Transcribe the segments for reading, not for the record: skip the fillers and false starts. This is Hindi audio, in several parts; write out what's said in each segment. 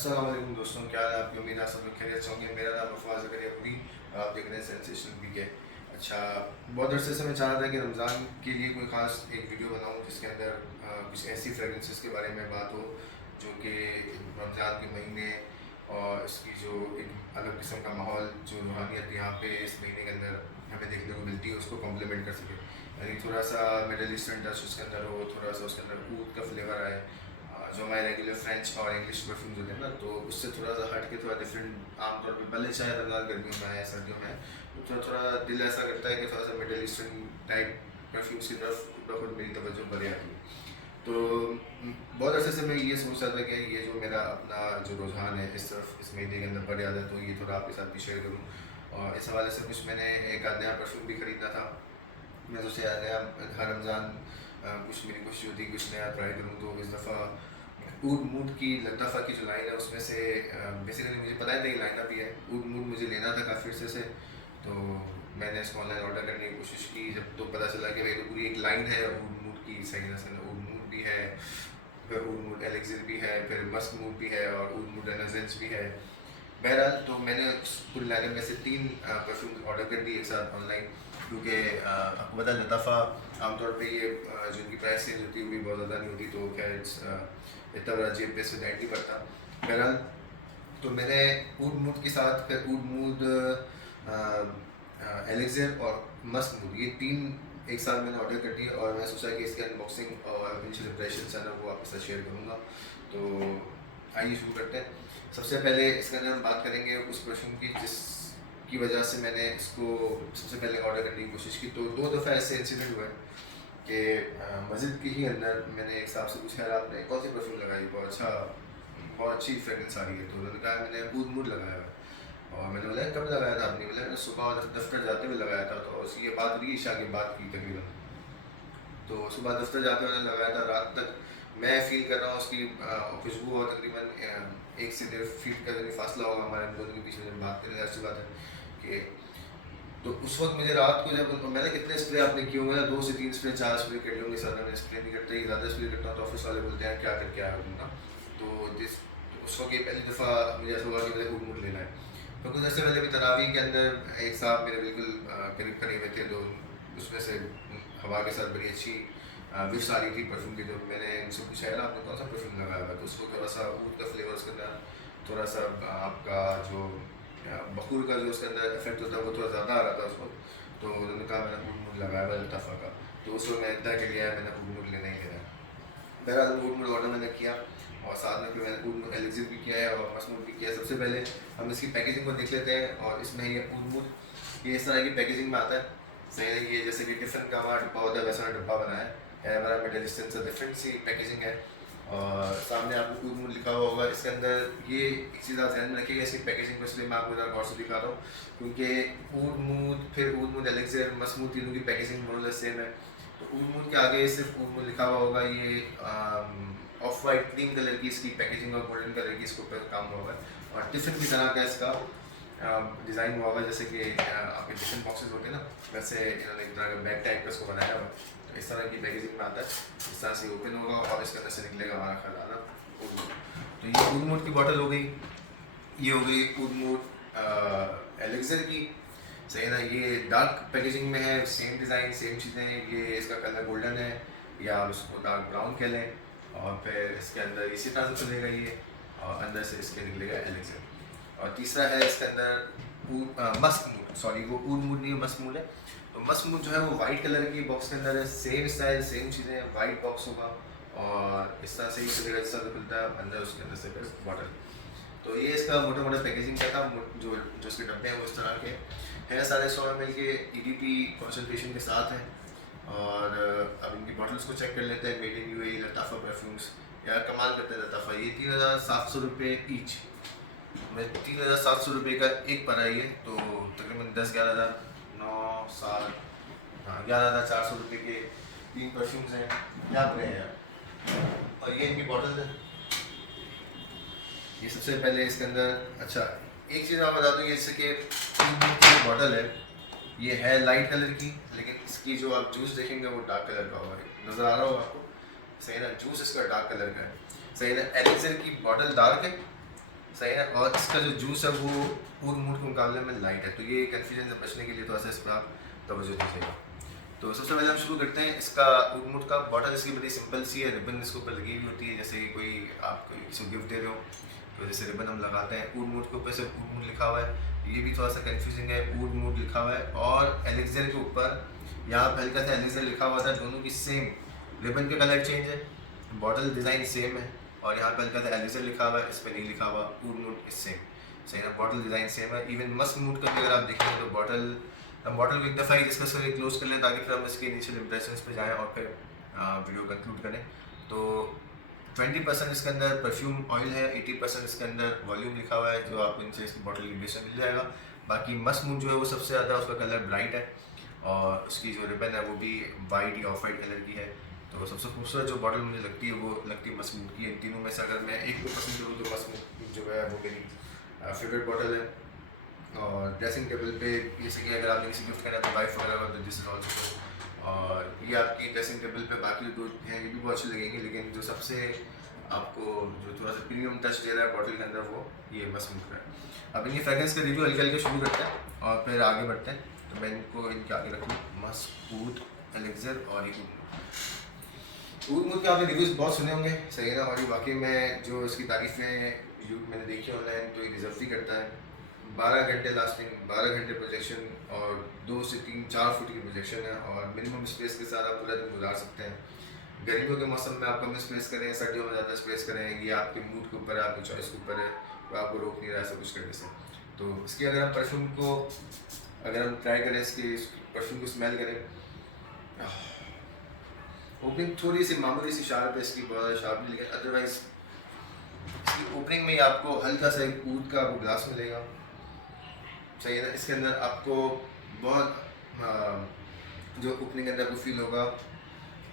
अस्सलाम वालेकुम दोस्तों, क्या हाल है आपकी। उम्मीद है सब लोग खैरियत से होंगे। मेरा नाम अफवाज ज़करिया हुई और आप देख रहे हैं सेंसेशनल पीके। अच्छा, बहुत अरसे से मैं चाह रहा था कि रमज़ान के लिए कोई ख़ास एक वीडियो बनाऊं जिसके अंदर कुछ ऐसी फ्रेगरेंसेस के बारे में बात हो जो कि रमज़ान के महीने और इसकी जो एक अलग किस्म का माहौल, जो रूहानियत यहाँ पे इस महीने के अंदर हमें देखने को मिलती है, उसको कॉम्प्लीमेंट कर सके। यानी थोड़ा सा मिडल ईस्टर्न टच उसके अंदर हो, थोड़ा सा उसके अंदर ऊद का फ्लेवर आए। जो हमारे रेगुलर फ्रेंच और इंग्लिश परफ्यूम्स होते हैं ना, तो उससे थोड़ा सा हट के थोड़ा डिफरेंट। आमतौर पे भले चाहे रमज़ान गर्मियों में आए सर्दियों में आए, तो थोड़ा थोड़ा दिल ऐसा करता है कि थोड़ा सा मिडल ईस्टर्न टाइप परफ्यूम्स की तरफ खुद ब खुद मेरी तवज्जो बढ़ जाती है। तो बहुत अरसे से मैं ये सोच रहा था कि ये जो मेरा अपना जो रुझान है इस तरफ इस महीने के अंदर बढ़ जाता है, तो ये थोड़ा आपके साथ भी शेयर करूँ। और इस हवाले से कुछ मैंने एक आध नया परफ्यूम भी ख़रीदा था। मैं सोचा यार नया हर रमज़ान कुछ मेरी कोशिश होती है कुछ नया ट्राई करूँ। तो इस दफ़ा ऊद मूड की लताफ़ा की जो लाइन है उसमें से बेसिकली मुझे पता है नहीं लाइन भी है। ऊद मूड मुझे लेना था काफ़ी अर्से से, तो मैंने इसको ऑनलाइन ऑर्डर करने की कोशिश की। जब तो पता चला कि भाई तो पूरी एक लाइन है ऊद मूड की, सही से ऊद मूड भी है, फिर ऊद मूड एलेक्सिर भी है, फिर मस्क मूड भी है और ऊद मूड एनर्जेंस भी है। बहरहाल तो मैंने पूरी लाइन में से 3 परफ्यूम ऑर्डर कर दिए एक साथ ऑनलाइन, क्योंकि आपको पता है लताफ़ा आमतौर पे ये जो इनकी प्राइस चेंज होती है वो भी बहुत ज़्यादा नहीं होती, तो खैर इतना बड़ा जेब पे से नहीं पड़ता। बहरहाल तो मैंने ऊद मूड के साथ फिर ऊद मूड एलेक्सिर और मस्क मूड, ये 3 एक साथ मैंने ऑर्डर कर दिए और मैं सोचा कि इसके अनबॉक्सिंग और इनिशियल इंप्रेशन है ना वो आपके साथ शेयर करूँगा। तो आइए शुरू करते हैं। सबसे पहले इसके अंदर हम बात करेंगे उस परफ्यूम की जिसकी वजह से मैंने इसको सबसे पहले ऑर्डर करने की कोशिश की। तो 2 दफ़ा ऐसे इंसिडेंट हुए कि मस्जिद के ही अंदर मैंने एक साहब से पूछा, यार आपने कौन सी परफ्यूम लगाई, बहुत अच्छी फ्रेगरेंस आ रही है। तो उन्होंने कहा मैंने ऊद मूड लगाया हुआ है। और मैंने बोला कब लगाया था आपने? बोला मैंने सुबह दफ्तर जाते हुए लगाया था। तो उसकी ये बात हुई ईशा की बात की तकरीबन। तो सुबह दफ्तर जाते हुए लगाया था, रात तक मैं फील कर रहा हूँ उसकी खुशबू। और तकरीबन 1 से 1.5 फीट का जब फासला होगा हमारे दोनों के पीछे, जब बात करें ऐसी बात है कि तो उस वक्त मुझे रात को जब मैंने कितने स्प्रे आपने किए होंगे ना, 2 से 3 स्प्रे 4 स्प्रे कर लूँगी, ज़्यादा मैं स्प्रे नहीं करता, ज़्यादा स्प्रे करता हूँ तो ऑफिस वाले बोलते हैं क्या करके आया हूँ ना। तो उस वक्त ये पहली दफ़ा मुझे ऐसा हुआ कि मुझे ऊद मूड लेना है। तो कुछ ऐसे पहले भी तरावी के अंदर एक साहब मेरे बिल्कुल करीब करीब में थे, तो उसमें से हवा के साथ बड़ी अच्छी विफ्स आ रही थी परफ्यूम की। तो मैंने इनसे पूछा यार आपने कौन सा परफ्यूम लगाया हुआ है? तो उसको थोड़ा सा ऊद का फ्लेवर उसके अंदर, थोड़ा सा आपका जो बखूर का जो उसके अंदर इफेक्ट होता है वो थोड़ा ज़्यादा आ रहा था उसको। तो उन्होंने कहा मैंने ऊद मूड लगाया हुआ है लताफ़ा का। तो उस वक्त मैं इतना के लिया है, मैंने ऊद मूड लेना ही लेना है। बहरहाल ऊद मूड ऑर्डर मैंने किया और साथ में फिर मैंने ऊद मूड एलिक्सिर भी किया है और मस्क मूड भी किया है। सबसे पहले हम इसकी पैकेजिंग को देख लेते हैं। और इसमें ये ऊद मूड ये इस तरह की पैकेजिंग में आता है। सही है, ये जैसे कि टिफ़िन का हमारा डिब्बा होता है वैसा डब्बा बनाया है। हमारा मिडल ईस्टर्न से डिफरेंट सी पैकेजिंग है। और सामने आपको ऊद मूड लिखा हुआ होगा। इसके अंदर ये एक चीज़ आप ध्यान में रखिएगा इसकी पैकेजिंग को, इसलिए मैं आपको ज़रा गौर से दिखा रहा हूँ, क्योंकि ऊद मूड फिर ऊद मूड एलेक्सिर मस्क मूड तीनों की पैकेजिंग मोर सेम है। तो ऊद मूड के आगे सिर्फ ऊद मूड लिखा हुआ होगा। ये ऑफ वाइट क्रीम कलर की इसकी पैकेजिंग और गोल्डन कलर की इसके ऊपर काम हुआ है। और टिफ़िन की तरह का इसका डिज़ाइन हुआ हुआ है, जैसे कि आपके टिफ़िन बॉक्सेस होते हैं ना, वैसे इन्होंने एक तरह का बैग टाइप का इसको बनाया हुआ है। तो इस तरह की पैकेजिंग में आता है, इस तरह से ओपन होगा और इसके अंदर से निकलेगा हमारा खजाना ऊद मूड। तो ये ऊद मूड की बॉटल हो गई, ये हो गई ऊद मूड एलेक्सर की। सही है ना, ये डार्क पैकेजिंग में है, सेम डिज़ाइन सेम चीज़ें। ये इसका कलर गोल्डन है या आप उसको डार्क ब्राउन कह लें। और फिर इसके अंदर इसी तरह से चलेगा ये, और अंदर से इसके निकलेगा एलेक्सर। और तीसरा है इसके अंदर मस्क मूड, सॉरी वो ऊद मूड नहीं है मस्क मूड है। तो मस्क मूड जो है वो वाइट कलर की बॉक्स के अंदर है, सेम स्टाइल सेम चीज़ें, वाइट बॉक्स होगा और इस तरह से ही चलेगा, इस तरह से खुलता है अंदर उसके अंदर से फिर बॉटल। तो ये इसका मोटा मोटा पैकेजिंग का था। जो जो इसके डब्बे हैं वो इस तरह के हैं, सारे 100 ml के EDP कॉन्सेंट्रेशन के साथ हैं। और अब इनकी बॉटल्स को चेक कर लेते हैं। मेड इन UAE लताफ़ा परफ्यूम्स, यार कमाल करते हैं लताफ़ा। ये 3700 रुपये ईच, मैं 3700 रुपये का एक पड़ा ये, तो तकरीबन 10-11 हज़ार 9-7 हाँ 11,400 रुपये के 3 परफ्यूम्स हैं। क्या पड़े हैं यार। और ये इनकी बॉटल है। ये सबसे पहले इसके अंदर अच्छा एक चीज़ मैं बता दूँ, ये जैसे कि बॉटल है, ये है लाइट कलर की, लेकिन इसकी जो आप जूस देखेंगे वो डार्क कलर का होगा। नज़र आ रहा होगा आपको, सही ना, जूस इसका डार्क कलर का है। सही ना, एलेक्सर की बॉटल डार्क है सही है। और इसका जो जूस है वो ऊद मूड के मुकाबले में लाइट है, तो ये कन्फ्यूजन से बचने के लिए थोड़ा सा इस पर आप तवज्जो दीजिएगा। तो सबसे पहले हम शुरू करते हैं इसका ऊद मूड का। बॉटल इसकी बड़ी सिंपल सी है, रिबन इसके ऊपर लगी हुई होती है, जैसे कि कोई आप कोई किसी को गिफ्ट दे रहे हो तो जैसे रिबन हम लगाते हैं। ऊद मूड के ऊपर से ऊद मूड लिखा हुआ है, ये भी थोड़ा सा कन्फ्यूजिंग है, ऊद मूड लिखा हुआ है। और एलेक्जर के ऊपर यहाँ पर हल्का सा एलेक्जर लिखा हुआ था, दोनों की सेम, रिबन का कलर चेंज है, बॉटल डिज़ाइन सेम है, और यहाँ पर हल्का सा एलेक्जर लिखा हुआ है, इस पर नहीं लिखा हुआ ऊद मूड इज सेम। सही ना, बॉटल डिज़ाइन सेम है। इवन मस्क मूड का भी अगर आप देखेंगे तो हम बॉटल को एक दफ़ा ही डिस्कस करके क्लोज कर लें, ताकि फिर हम इसके इनिशियल इंप्रेशंस पे जाएं और फिर वीडियो कंक्लूड करें। तो 20% इसके अंदर परफ्यूम ऑयल है, 80% इसके अंदर वॉल्यूम लिखा हुआ है, जो आपको इनसे इसकी बॉटल की बेस में मिल जाएगा। बाकी मस्क मूड जो है वो सबसे ज़्यादा उसका कलर ब्राइट है, और उसकी जो रिबन है वो भी वाइट या ऑफ वाइट कलर की है। तो सबसे खूबसूरत जो बॉटल मुझे लगती है वो लगती है मस्क मूड की। इन तीनों में से अगर मैं एक को पसंद करूँ तो मस्क मूड जो है वो मेरी फेवरेट बॉटल है। और ड्रेसिंग टेबल पे जैसे कि अगर आपने किसी गिफ्ट करना है तो वाइफ वगैरह तो दिस इज ऑल्सो। और ये आपकी ड्रेसिंग टेबल पे बाकी दो हैं, ये भी बहुत अच्छे लगेंगे, लेकिन जो सबसे आपको जो थोड़ा सा प्रीमियम टच दे रहा है बॉटल के अंदर वो ये मस्क मूड का है। अब इनकी फ्रेगरेंस का रिव्यू हल्के हल्के शुरू करते हैं और फिर आगे बढ़ते हैं। तो मैं इनको इनके आगे रखूँ, मस्क ऊद, एलेक्जर और ये ऊद मूड के आपने रिव्यूज़ बहुत सुने होंगे, सही है ना। और ये वाकई में जो इसकी तारीफ़ें मैंने देखी ऑनलाइन तो ये डिज़र्व भी करता है। 12 घंटे लास्टिंग, 12 घंटे प्रोजेक्शन और 2 से 3-4 फुट की प्रोजेक्शन है, और मिनिमम स्पेस के साथ आप पूरा दिन गुजार सकते हैं। गर्मियों के मौसम में आप कम स्पेस करें, सर्दियों में ज़्यादा स्पेस करें, ये आपके मूड के ऊपर है, आपकी चॉइस के ऊपर है, तो आपको रोक नहीं रहा ऐसा कुछ करने से। तो इसकी अगर हम परफ्यूम को अगर हम ट्राई करें, इसकी परफ्यूम को स्मेल करें, ओपनिंग थोड़ी सी मामूली सी शार्प है इसकी, बहुत ज़्यादा शार्प नहीं, लेकिन अदरवाइज इसकी ओपनिंग में ही आपको हल्का सा एक ऊद का आपको ग्लास मिलेगा, सही है ना। इसके अंदर आपको बहुत जो ओपनिंग के अंदर आपको फील होगा,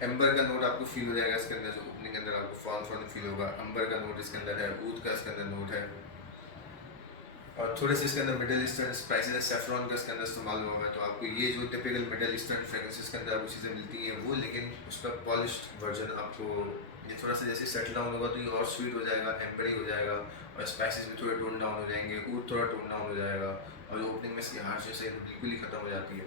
एम्बर का नोट आपको फील हो जाएगा इसके अंदर, जो ओपनिंग के अंदर आपको फॉर्म फॉर्म फील होगा, एम्बर का नोट इसके अंदर है, ऊद का इसके अंदर नोट है, और थोड़े से इसके अंदर मिडल ईस्टर्न स्पाइसेस, सेफ्रॉन का इसके अंदर इस्तेमाल हुआ है। तो आपको ये जो टिपिकल मिडल ईस्टर्न फ्रेग्रेंसेस के अंदर आपको चीज़ें मिलती हैं वो, लेकिन उसका पॉलिश्ड वर्जन आपको ये थोड़ा सा जैसे सेटल डाउन होगा तो ये और स्वीट हो जाएगा, एम्बरी हो जाएगा, और स्पाइसेस भी थोड़े टोन डाउन हो जाएंगे, ऊद थोड़ा टोन डाउन हो जाएगा, और जो ओपनिंग में इसकी हार्शनेस है बिल्कुल ही ख़त्म हो जाती है।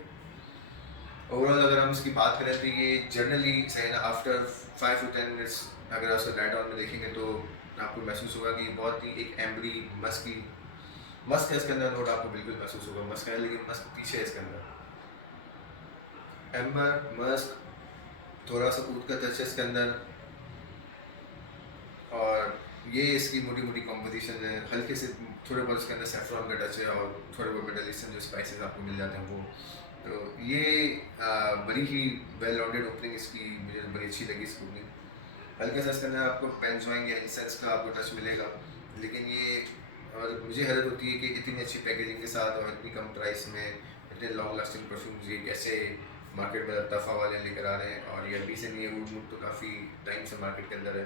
ओवरऑल अगर हम इसकी बात करें तो ये जनरली सही ना, आफ्टर 5 to 10 मिनट्स अगर आप लाइट डाउन में देखेंगे तो आपको महसूस होगा कि बहुत ही एक एम्बरी मस्की मस्क है इसके अंदर नोट आपको बिल्कुल महसूस होगा। मस्क है, लेकिन मस्क पीछे है इसके अंदर, एम्बर मस्क, थोड़ा सा ऊद का टच है इसके अंदर, और ये इसकी मोटी मोटी कॉम्पोजिशन है, हल्के से थोड़े बहुत इसके अंदर सेफ्रॉन का टच है, और थोड़े बहुत मिडल ईस्टर्न जो स्पाइसेस आपको मिल जाते हैं वो। तो ये बड़ी ही वेल राउंडेड ओपनिंग इसकी मुझे बड़ी अच्छी लगी इसकी ओपनिंग। हल्का सा इसके अंदर आपको बेंजोइन या इंसेंस का आपको टच मिलेगा, लेकिन ये और मुझे हैरत होती है कि इतनी अच्छी पैकेजिंग के साथ और इतनी कम प्राइस में इतने लॉन्ग लास्टिंग परफ्यूम्स ये कैसे मार्केट में दफ़ा वाले लेकर आ रहे हैं। और ये अभी से नहीं है, वुड मूड तो काफ़ी टाइम से मार्केट के अंदर है।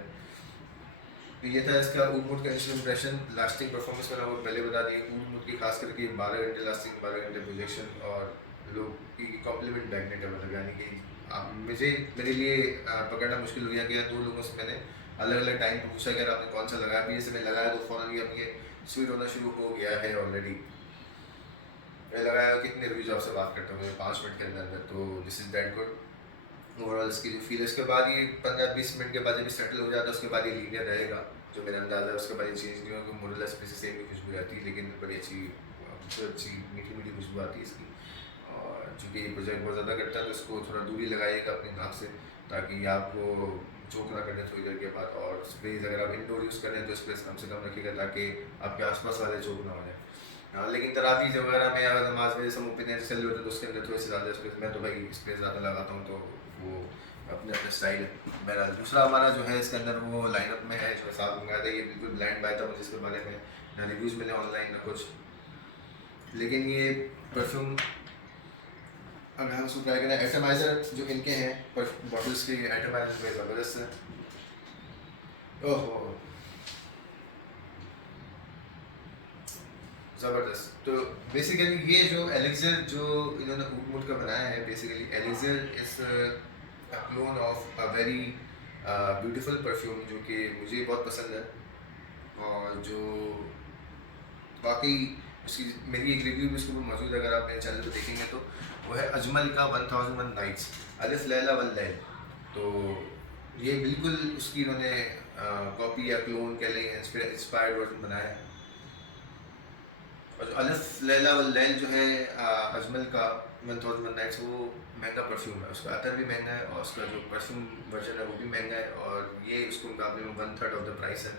तो ये था इसका वुड मूड का इनिशियल इंप्रेशन। लास्टिंग परफॉर्मेंस मैंने आपको पहले बता दी, वुड मूड की खास करके 12 घंटे लास्टिंग, 12 घंटे प्रोजेक्शन, और लोग की कॉम्प्लीमेंट मैग्नेट है, मतलब यानी कि मुझे मेरे लिए पकड़ना मुश्किल हो गया कि यार 2 लोगों से मैंने अलग अलग टाइम पे पूछा कि यार आपने कौन सा लगाया, अभी जैसे मैं लगाया तो फ़ौरन ही अब ये स्वीट होना शुरू हो गया है ऑलरेडी। मैं लगाया कितने रिव्यूज आपसे बात करता हूँ 5 मिनट के अंदर, तो this is that good. Overall इसकी जो फील है, इसके बाद ये 15-20 मिनट के बाद जब सेटल हो जाता है उसके बाद ये लीनियर रहेगा, जो मेरा अंदाज़ा है। उसके बाद ये चेंज नहीं होगा, मोरलेस से सेम ही खुशबू आती है, लेकिन बड़ी अच्छी मीठी मीठी खुशबू आती है इसकी। और चूँकि ये प्रोजेक्ट बहुत ज़्यादा करता है तो इसको थोड़ा दूरी लगाइएगा अपनी नाक से, ताकि आपको चोक ना करने थोड़ी देर के बाद। और स्प्रेज अगर आप इंडोर यूज़ करें तो स्प्रेस कम से कम रखिएगा, ताकि आपके आसपास वाले चोक ना हो जाए। हाँ, लेकिन तरावीज़ वगैरह में अगर नमाज में सब ओपिनियन चल रहे होते हैं तो उसके अंदर थोड़ी सी ज़्यादा स्पेस, मैं तो भाई स्पेस ज़्यादा लगाता हूँ, तो वो अपने अपने स्टाइल है। मेरा दूसरा हमारा जो है इसके अंदर वो लाइनअप में है, जो साथ मंगाया था, ये बिल्कुल ब्लाइंड बाय था, मुझे इसके बारे में ना रिव्यूज़ मिले ऑनलाइन ना कुछ। लेकिन ये परफ्यूम अगर हम उसको ट्राई करें, एटमाइज़र जो इनके हैं बॉटल्स के, एटमाइज़र में ज़बरदस्त है। ओहो, ज़बरदस्त। तो बेसिकली ये जो एलेक्जर जो इन्होंने ऊट मूट का बनाया है, basically elixir is a clone of a very beautiful perfume जो कि मुझे बहुत पसंद है, और जो वाकई उसकी मेरी एक रिव्यू भी उसके ऊपर मौजूद है, अगर आप मेरे चैनल पर देखेंगे तो। वो है अजमल का 1001 नाइट्स, अलिफ लैला वल लैल। तो ये बिल्कुल उसकी इन्होंने कॉपी या क्लोन कह लें, इंस्पायर्ड वर्जन बनाया है। और जो अलिफ लैला वल लैल जो है अजमल का 1001 नाइट्स, वो महंगा परफ्यूम है, उसका अतर भी महंगा है और उसका जो परफ्यूम वर्जन है वो भी महंगा है, और ये उसके मुकाबले में 1/3 ऑफ द प्राइस है।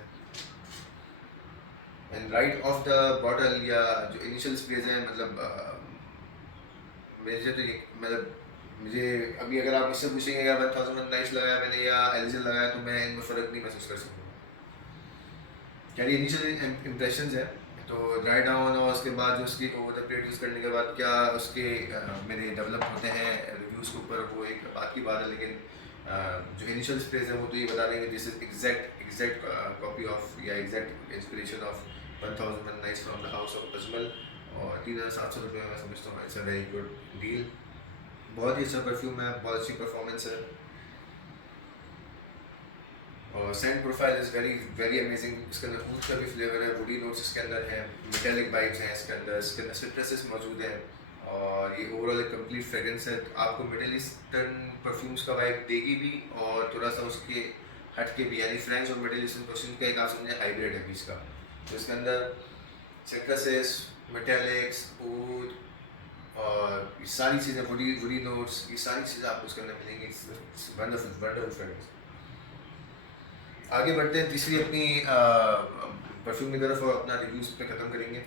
And right of the bottle या जो इनिशियल स्प्रेज है, मतलब मुझे तो ये मतलब मुझे अभी अगर आप मुझसे पूछेंगे या 1001 नाइट्स लगाया मैंने या एलिजन लगाया, तो मैं इनमें फ़र्क नहीं महसूस कर सकूँगा। क्या ये इनिशियल इम्प्रेशंस है, तो ड्राई डाउन और उसके बाद जो उसकी ओवर द पीरियड यूज़ करने के बाद क्या उसके मेरे डेवलप होते हैं रिव्यूज़ के ऊपर, वो एक बात की बात है। लेकिन जो इनिशियल स्प्रेज है वो तो ये बता रहे हैं कि this is exact copy of या exact inspiration of 1001 nights from the house of Ajmal. और 3700 रुपये मैं समझता हूँ it's a very good deal. बहुत ही अच्छा परफ्यूम है, बहुत अच्छी परफॉर्मेंस है, और Saint profile is very very amazing. इसके अंदर ऊद का भी फ्लेवर है, वुडी नोट्स इसके अंदर हैं, मेटेलिक वाइब्स हैं इसके अंदर सिट्रसेस मौजूद हैं, और ये ओवरऑल एक कंप्लीट फ्रेगरेंस है। तो आपको मिडिल ईस्टर्न परफ्यूम्स का वाइब देगी भी, और थोड़ा सा उसके हट के भी, यानी फ्रेंच और मिडिल ईस्टर्न परफ्यूम का एक आप समझे हाइब्रिड है बीच का। तो इसके अंदर सिट्रसेस, मेटेलिक्स, ऊद और ये सारी चीज़ें, वुडी वुडी नोट्स, ये सारी चीज़ें आपको उसके अंदर मिलेंगी। Wonderful wonderful fragrance. आगे बढ़ते हैं तीसरी अपनी परफ्यूम की तरफ, और अपना रिव्यूज़ पे ख़त्म करेंगे।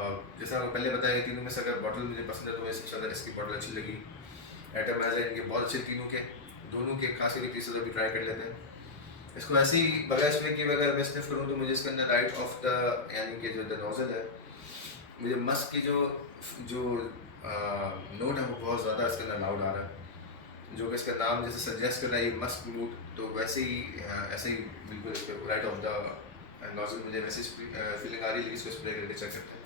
और जैसा आपको पहले बताया, तीनों में से अगर बॉटल मुझे पसंद है तो मुझे सबसे ज़्यादा इसकी बॉटल अच्छी लगी। एटमाइज़र इनके बहुत अच्छे तीनों के, दोनों के, खास करके तीसरा भी ट्राई कर लेते हैं। इसको ऐसे ही बगैर स्प्रे किए अगर मैं स्निफ करूँ तो मुझे इसके अंदर राइट ऑफ द, यानी कि जो द नोज़ल है, मुझे मस्क की जो जो नोट है वो बहुत ज़्यादा इसके अंदर लाउड आ रहा है, जो कि इसका नाम जैसे सजेस्ट कर रहा है, ये मस्क मूड। तो वैसे ही ऐसे ही बिल्कुल इस पर राइट ऑफ द नोजल मुझे वैसे फीलिंग आ रही है, लेकिन इसको स्प्रे करके चेक करते हैं।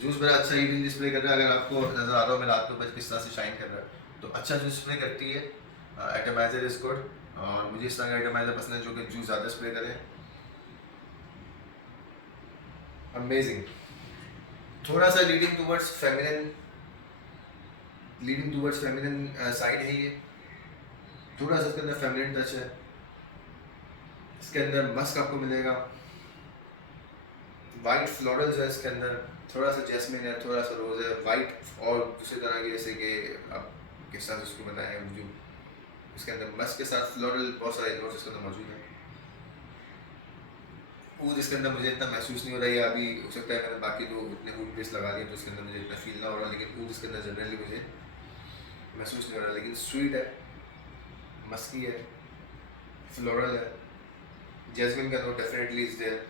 जूस बड़ा अच्छा इवनिंग डिस्प्ले कर रहा है, अगर आपको नज़र आ रहा हो मैं रात को बस किस तरह से शाइन कर रहा है, तो अच्छा जूस स्प्रे करती है। एटमाइजर इज़ गुड, और मुझे इस तरह का एटमाइजर पसंद है जो कि जूस ज़्यादा स्प्रे करे। अमेजिंग। थोड़ा सा लीडिंग टूवर्ड्स फेमिनिन साइड है ये, थोड़ा सा इसके अंदर फेमिनिन टच है। इसके अंदर मस्क आपको मिलेगा, वाइट फ्लोरल्स है इसके अंदर, थोड़ा सा जैस्मिन है, थोड़ा सा रोज़ है, वाइट और दूसरी तरह की, जैसे कि आप किस तरह से उसको बताएं, जो इसके अंदर मस्क के साथ फ्लोरल बहुत सारे नोट्स इसके अंदर मौजूद हैं। ऊद इसके अंदर मुझे इतना महसूस नहीं हो रहा है, अभी हो सकता है मैंने बाकी जो इतने ऊद बेस लगा लिए तो इसके अंदर मुझे इतना फील ना हो रहा, लेकिन ऊद इसके अंदर जनरली मुझे महसूस नहीं हो रहा। लेकिन स्वीट है, मस्की है, फ्लोरल है, जैस्मिन का नोट डेफिनेटली इज देयर,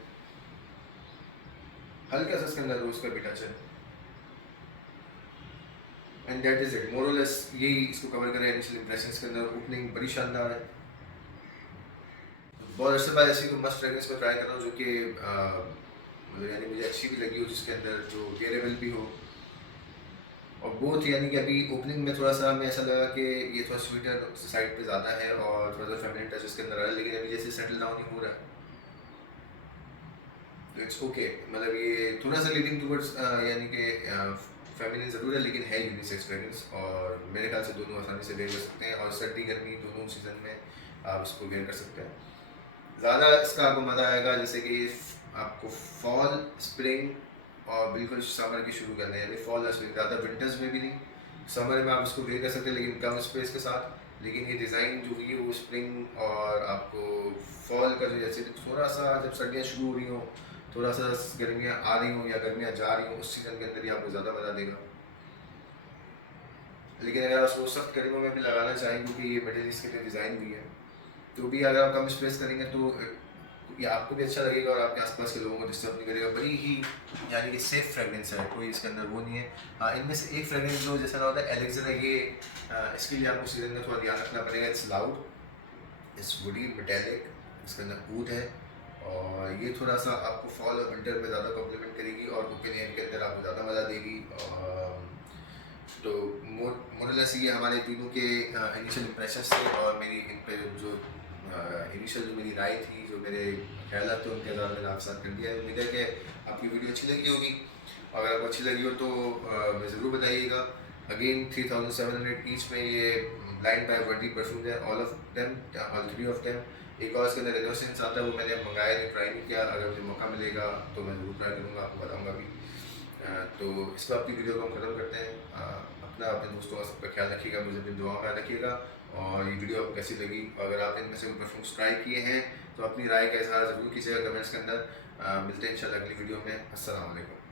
हल्का सा इसके अंदर रोज का भी टच है, and that is it more और लेस। यही इसको कवर करें इनिशियल इंप्रेशंस के अंदर। ओपनिंग बड़ी शानदार है, बहुत अर्से बाद ऐसी कोई मस्त फ्रेगरेंस में ट्राई कर रहा हूँ जो कि मतलब यानी मुझे अच्छी भी लगी हो, जिसके अंदर जो वेरेबल भी हो, और बोथ, यानी कि अभी ओपनिंग में थोड़ा सा हमें ऐसा लगा कि ये थोड़ा स्वीटर साइड पे ज़्यादा है और थोड़ा सा फेमिनिन टच इसके अंदर आ रहा है, लेकिन अभी जैसे सेटल डाउन ही हो रहा है तो इट्स ओके। मतलब ये थोड़ा सा लीडिंग टूवर्ड्स यानी कि फेमिनिन ज़रूर है, लेकिन है यूनिसेक्स फ्रेगरेंस, और मेरे ख्याल से दोनों आसानी से वेयर कर सकते हैं, और सर्दी गर्मी दोनों सीज़न में आप इसको वेयर कर सकते हैं। ज़्यादा इसका आपको मज़ा आएगा जैसे कि आपको फॉल, स्प्रिंग और बिल्कुल समर की शुरू करने हैं, फॉल और स्प्रिंग, ज़्यादा विंटर्स में भी नहीं, समर में आप इसको वेयर कर सकते हैं लेकिन कम स्पेस के साथ। लेकिन ये डिज़ाइन जो हुई है वो स्प्रिंग और आपको फॉल का जो, जैसे थोड़ा सा जब सर्दियाँ शुरू हो रही हों, थोड़ा सा गर्मियाँ आ रही हों या गर्मियाँ जा रही हों, उस सीज़न के अंदर ही आपको ज़्यादा मज़ा देगा। लेकिन अगर आप उसको सख्त गर्मियों में भी लगाना चाहें, क्योंकि ये मिडिल ईस्ट के लिए डिज़ाइन भी है, तो भी अगर आप कम स्पेस करेंगे तो ये आपको भी अच्छा लगेगा और आपके आसपास के लोगों को डिस्टर्ब नहीं करेगा। बड़ी ही यानी कि सेफ फ्रेगरेंस है, कोई इसके अंदर वो नहीं है। हाँ, इनमें से एक फ्रेगरेंस जो जैसा ना होता है एलेक्जर है, ये इसके लिए आपको सीजन में थोड़ा ध्यान रखना पड़ेगा। It's loud, it's woody, metallic, इसके अंदर ऊद है, और ये थोड़ा सा आपको फॉल और विंटर में ज़्यादा कॉम्प्लीमेंट करेगी और ओपन एयर के अंदर आपको ज़्यादा मज़ा देगी। तो मोरलेस ये हमारे तीनों के इनिशियल इंप्रेशंस थे, और मेरी इन पर जो इनिशियल जो मेरी राय थी, जो मेरे ख्याल तो उनके द्वारा मैंने आपके साथ कर दिया है। उम्मीद है कि आपकी वीडियो अच्छी लगी होगी। अगर आपको अच्छी लगी हो तो मैं ज़रूर बताइएगा। अगेन 3700 ईच में ये ब्लाइंड बाय 20 परफ्यूम है, all of them, all 3 of them. एक और इसके अंदर रेनोसेंस आता है, वो मैंने मंगाया नहीं, ट्राई नहीं किया। अगर मुझे मौका मिलेगा तो मैं ज़रूर ट्राई करूँगा, आपको बताऊँगा भी। तो इस पर अपनी वीडियो को हम ख़त्म करते हैं। अपना अपने दोस्तों का सबका ख्याल रखिएगा, मुझे अपनी दुआ में रखिएगा। और ये वीडियो आपको कैसी लगी, अगर आपने इनमें से कोई परफ्यूम्स ट्राई किए हैं तो अपनी राय का इजहार ज़रूर कीजिएगा कमेंट्स के अंदर। मिलते हैं इंशाल्लाह अगली वीडियो में। अस्सलाम वालेकुम।